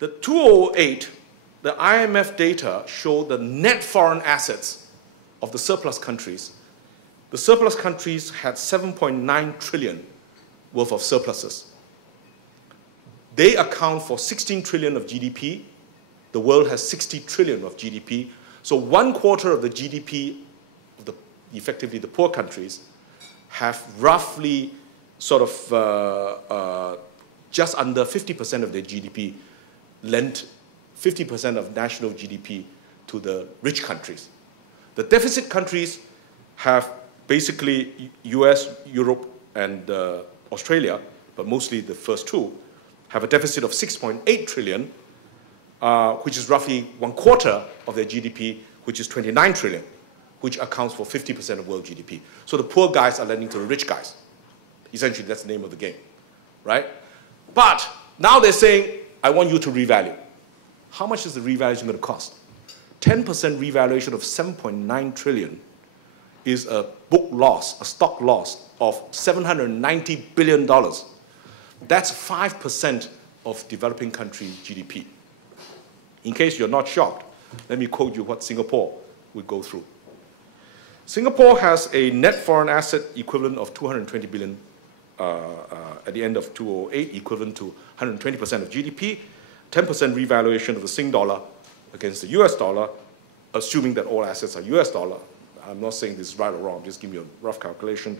The 2008, the IMF data show the net foreign assets of the surplus countries. The surplus countries had 7.9 trillion worth of surpluses. They account for 16 trillion of GDP. The world has 60 trillion of GDP. So 1/4 of the GDP of effectively the poor countries have roughly sort of just under 50% of their GDP lent 50% of national GDP to the rich countries. The deficit countries have basically US, Europe, and Australia, but mostly the first two, have a deficit of 6.8 trillion, which is roughly 1/4 of their GDP, which is 29 trillion, which accounts for 50% of world GDP. So the poor guys are lending to the rich guys. Essentially, that's the name of the game, right? But now they're saying, I want you to revalue. How much is the revaluation going to cost? 10% revaluation of 7.9 trillion is a book loss, a stock loss of $790 billion. That's 5% of developing country GDP. In case you're not shocked, let me quote you what Singapore would go through. Singapore has a net foreign asset equivalent of 220 billion at the end of 2008, equivalent to 120% of GDP, 10% revaluation of the Sing dollar against the US dollar, assuming that all assets are US dollar. I'm not saying this is right or wrong, just give me a rough calculation,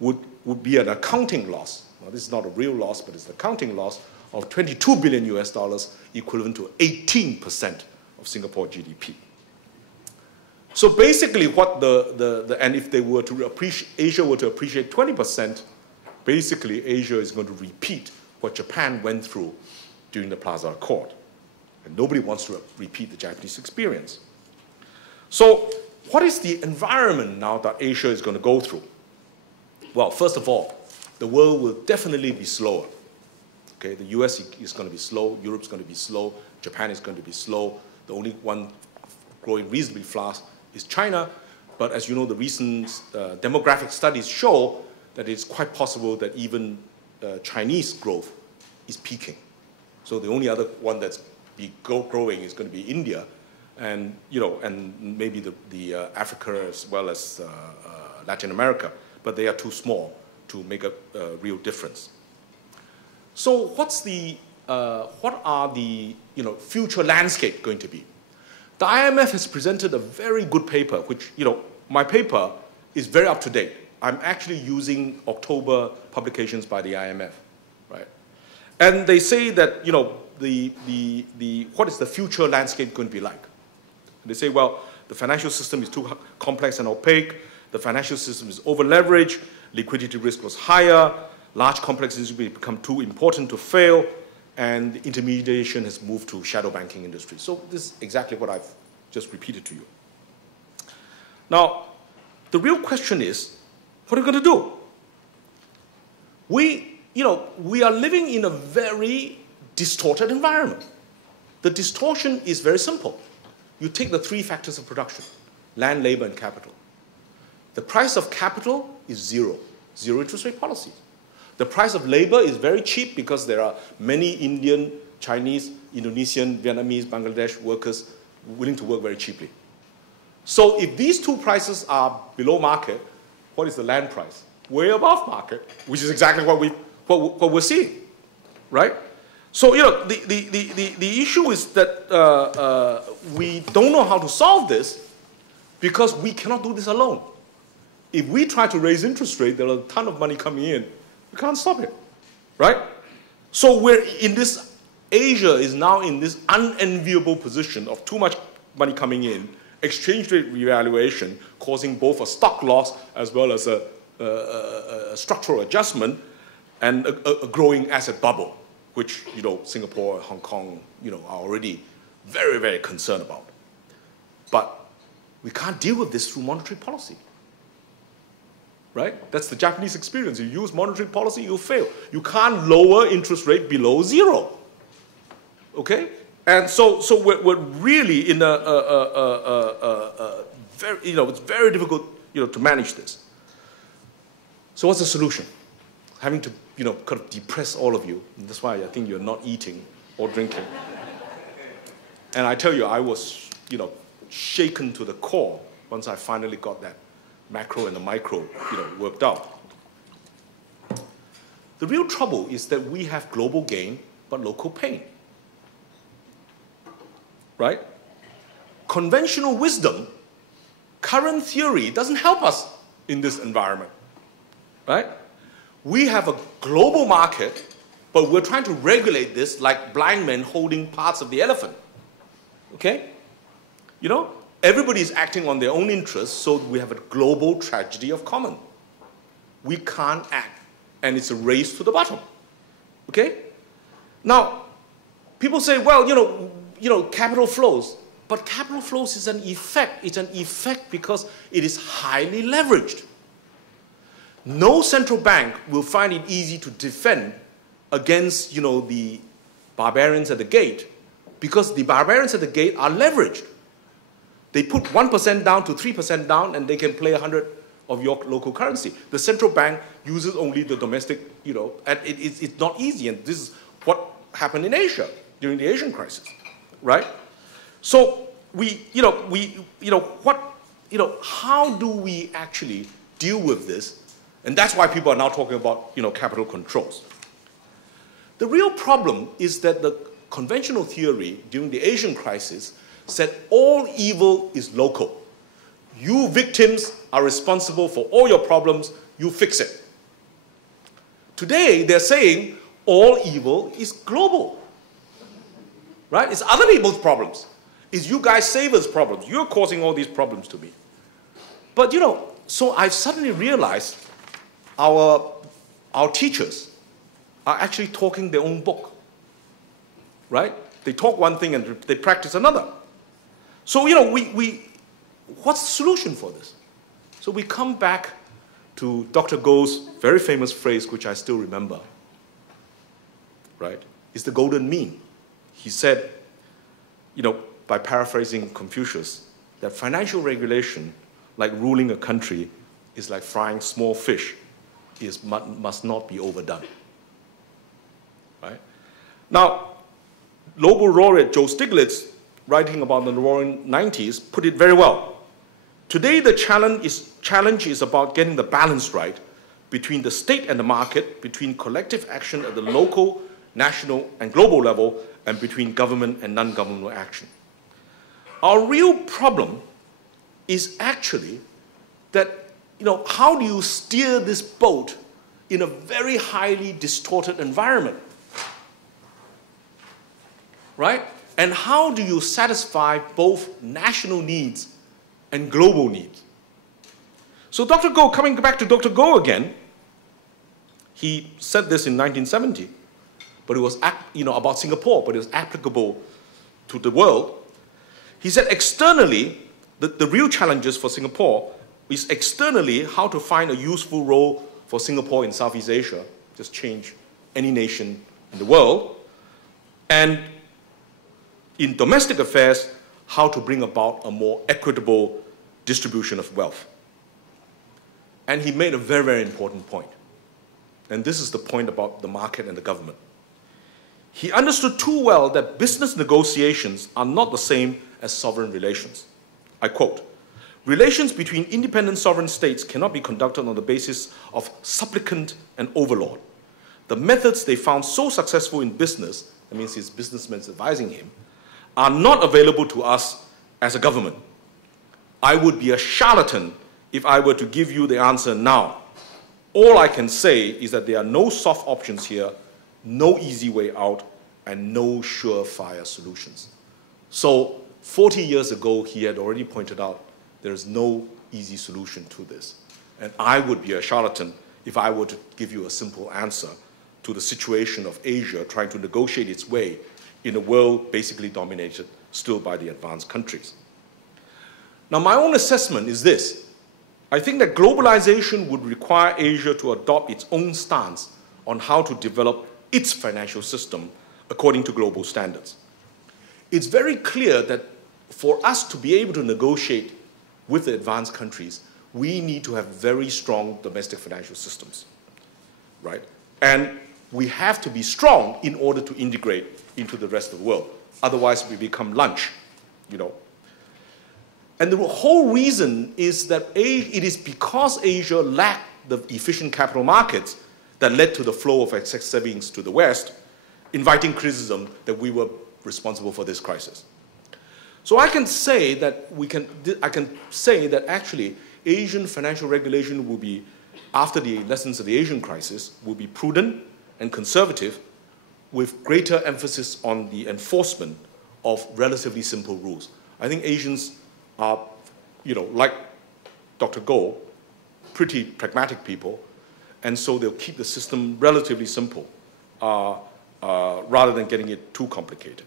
would be an accounting loss. Now, this is not a real loss, but it's an accounting loss of 22 billion US dollars, equivalent to 18% of Singapore GDP. So basically what and if they were to appreciate, Asia were to appreciate 20%, basically Asia is going to repeat what Japan went through during the Plaza Accord. And nobody wants to repeat the Japanese experience. So what is the environment now that Asia is going to go through? Well, first of all, the world will definitely be slower. Okay, the US is going to be slow, Europe's going to be slow, Japan is going to be slow. The only one growing reasonably fast is China. But as you know, the recent demographic studies show that it's quite possible that even Chinese growth is peaking. So the only other one that's growing is going to be India, and and maybe the Africa as well as Latin America, but they are too small to make a real difference. So what are the future landscape going to be? The IMF has presented a very good paper, which my paper is very up to date. I'm actually using October publications by the IMF, right? And they say that what is the future landscape going to be like? And they say, well, the financial system is too complex and opaque. The financial system is over-leveraged. Liquidity risk was higher. Large complexes will become too important to fail. And the intermediation has moved to shadow banking industry. So this is exactly what I've just repeated to you. Now, the real question is, what are we going to do? We are living in a very distorted environment. The distortion is very simple. You take the three factors of production: land, labor, and capital. The price of capital is zero interest rate policy. The price of labor is very cheap because there are many Indian, Chinese, Indonesian, Vietnamese, Bangladesh workers willing to work very cheaply. So if these two prices are below market, what is the land price? Way above market, which is exactly what we're seeing, right? So the issue is that we don't know how to solve this because we cannot do this alone. If we try to raise interest rate, there are a ton of money coming in. We can't stop it, right? So Asia is now in this unenviable position of too much money coming in, exchange rate revaluation causing both a stock loss as well as a structural adjustment, and a growing asset bubble, which Singapore, Hong Kong, are already very, very concerned about. But we can't deal with this through monetary policy. Right? That's the Japanese experience. You use monetary policy, you'll fail. You can't lower interest rate below zero. Okay? And so we're really in very, it's very difficult, to manage this. So what's the solution? Having to, kind of depress all of you. And that's why I think you're not eating or drinking. And I tell you, I was, shaken to the core once I finally got that macro and the micro, worked out. The real trouble is that we have global gain, but local pain. Right? Conventional wisdom, current theory doesn't help us in this environment. Right? We have a global market, but we're trying to regulate this like blind men holding parts of the elephant. Okay? Everybody's acting on their own interests, so we have a global tragedy of common. We can't act, and it's a race to the bottom. Okay? Now, people say, well, capital flows. But capital flows is an effect. It's an effect because it is highly leveraged. No central bank will find it easy to defend against, the barbarians at the gate, because the barbarians at the gate are leveraged. They put 1% down to 3% down, and they can play 100 of your local currency. The central bank uses only the domestic, and it's not easy. And this is what happened in Asia during the Asian crisis, right? So how do we actually deal with this? And that's why people are now talking about, capital controls. The real problem is that the conventional theory during the Asian crisis said all evil is local. You victims are responsible for all your problems, you fix it. Today, they're saying all evil is global. Right? It's other people's problems. It's you guys savers' problems. You're causing all these problems to me. But, so I suddenly realized our teachers are actually talking their own book. Right? They talk one thing and they practice another. So, what's the solution for this? So we come back to Dr. Goh's very famous phrase, which I still remember, right? It's the golden mean. He said, by paraphrasing Confucius, that financial regulation, like ruling a country, is like frying small fish, must not be overdone, right? Now, Nobel laureate Joe Stiglitz, writing about the Roaring '90s, put it very well. Today, the challenge is about getting the balance right between the state and the market, between collective action at the local, national, and global level, and between government and non-governmental action. Our real problem is actually that, how do you steer this boat in a very highly distorted environment? Right? And how do you satisfy both national needs and global needs? So Dr. Goh, coming back to Dr. Goh again, he said this in 1970, but it was about Singapore, but it was applicable to the world. He said externally, the real challenges for Singapore is externally how to find a useful role for Singapore in Southeast Asia, just change any nation in the world, and in domestic affairs, how to bring about a more equitable distribution of wealth. And he made a very, very important point. And this is the point about the market and the government. He understood too well that business negotiations are not the same as sovereign relations. I quote, "Relations between independent sovereign states cannot be conducted on the basis of supplicant and overlord. The methods they found so successful in business," that means his businessmen advising him, "are not available to us as a government. I would be a charlatan if I were to give you the answer now. All I can say is that there are no soft options here, no easy way out, and no surefire solutions." So 40 years ago, he had already pointed out there is no easy solution to this. And I would be a charlatan if I were to give you a simple answer to the situation of Asia trying to negotiate its way in a world basically dominated still by the advanced countries. Now, my own assessment is this. I think that globalization would require Asia to adopt its own stance on how to develop its financial system according to global standards. It's very clear that for us to be able to negotiate with the advanced countries, we need to have very strong domestic financial systems, right? And we have to be strong in order to integrate into the rest of the world. otherwise we become lunch, you know. And the whole reason is that it is because Asia lacked the efficient capital markets that led to the flow of excess savings to the West, inviting criticism that we were responsible for this crisis. So I can say that actually Asian financial regulation will be, after the lessons of the Asian crisis, will be prudent and conservative with greater emphasis on the enforcement of relatively simple rules. I think Asians are, you know, like Dr. Goh, pretty pragmatic people, and so they'll keep the system relatively simple rather than getting it too complicated.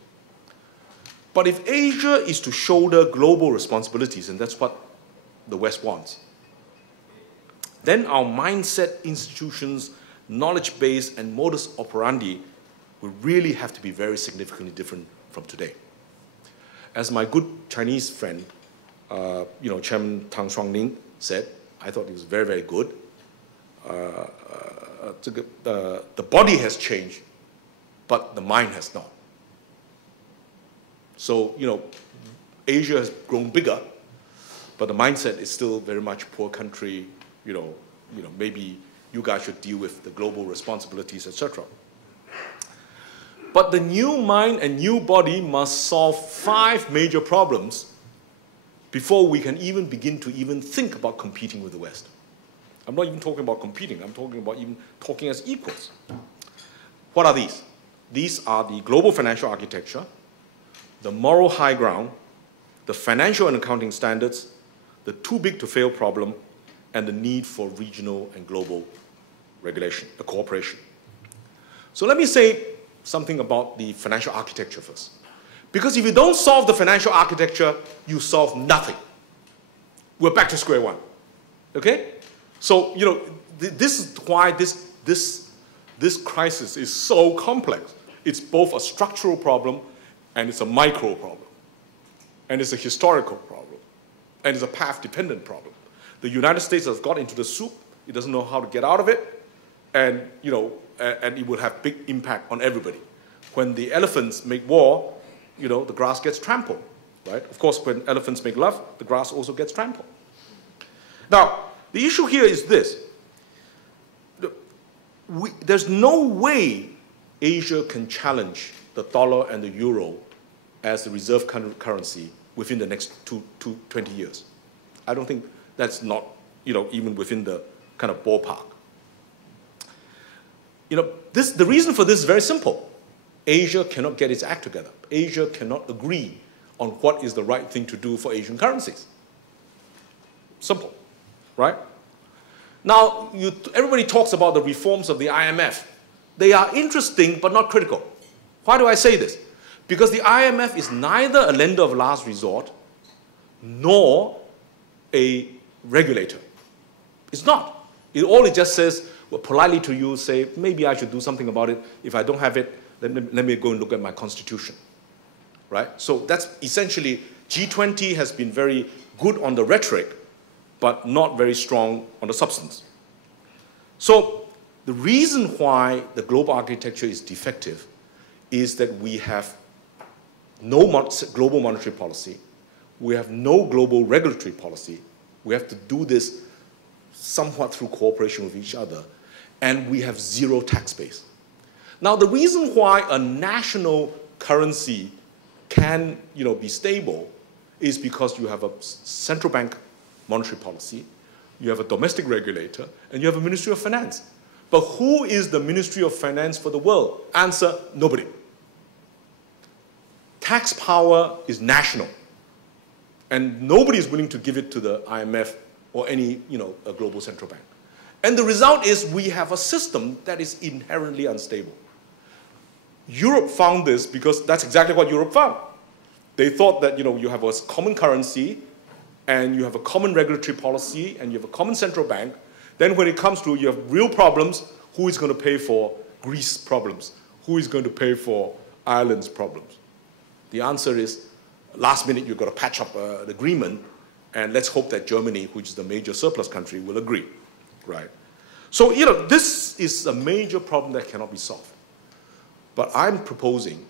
But if Asia is to shoulder global responsibilities, and that's what the West wants, then our mindset, institutions, knowledge base, and modus operandi will really have to be very significantly different from today. As my good Chinese friend, you know, Chairman Tang Shuangning said, I thought it was very, very good. The body has changed, but the mind has not. So, you know, Asia has grown bigger, but the mindset is still very much poor country, you know, maybe you guys should deal with the global responsibilities, etc. But the new mind and new body must solve 5 major problems before we can even begin to even think about competing with the West. I'm not even talking about competing, I'm talking about even talking as equals. What are these? These are the global financial architecture, the moral high ground, the financial and accounting standards, the too big to fail problem, and the need for regional and global regulation, cooperation. So let me say something about the financial architecture first. Because if you don't solve the financial architecture, you solve nothing. We're back to square one, okay? So, you know, this is why this crisis is so complex. It's both a structural problem and it's a micro problem. And it's a historical problem. And it's a path-dependent problem. The United States has got into the soup. It doesn't know how to get out of it. And, you know, and it will have big impact on everybody. When the elephants make war, you know, the grass gets trampled, right? Of course, when elephants make love, the grass also gets trampled. Now, the issue here is this. There's no way Asia can challenge the dollar and the euro as the reserve currency within the next 20 years. I don't think that's not, you know, even within the kind of ballpark. You know, the reason for this is very simple. Asia cannot get its act together. Asia cannot agree on what is the right thing to do for Asian currencies. Simple, right? Now, everybody talks about the reforms of the IMF. They are interesting but not critical. Why do I say this? Because the IMF is neither a lender of last resort nor a regulator. It's not. All it just says, well, politely to you, say, maybe I should do something about it. If I don't have it, let me go and look at my constitution, right? So that's essentially, G20 has been very good on the rhetoric, but not very strong on the substance. So the reason why the global architecture is defective is that we have no global monetary policy, we have no global regulatory policy, we have to do this somewhat through cooperation with each other, and we have zero tax base. Now, the reason why a national currency can, you know, be stable is because you have a central bank monetary policy, you have a domestic regulator, and you have a Ministry of Finance. But who is the Ministry of Finance for the world? Answer, nobody. Tax power is national, and nobody is willing to give it to the IMF or any, you know, a global central bank. And the result is we have a system that is inherently unstable. Europe found this because that's exactly what Europe found. They thought that, you know, you have a common currency and you have a common regulatory policy and you have a common central bank. Then when it comes to you have real problems, who is going to pay for Greece problems? Who is going to pay for Ireland's problems? The answer is, last minute you've got to patch up an agreement, and let's hope that Germany, which is the major surplus country, will agree, right? So, you know, this is a major problem that cannot be solved. But I'm proposing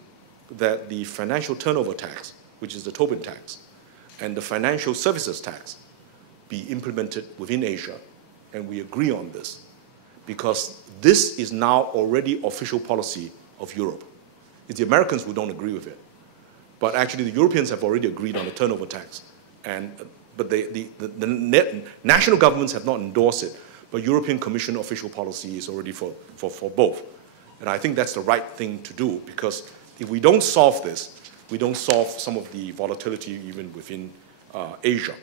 that the financial turnover tax, which is the Tobin tax, and the financial services tax be implemented within Asia, and we agree on this, because this is now already official policy of Europe. It's the Americans who don't agree with it. But actually, the Europeans have already agreed on the turnover tax. But the national governments have not endorsed it. But European Commission official policy is already for both. And I think that's the right thing to do, because if we don't solve this, we don't solve some of the volatility even within Asia.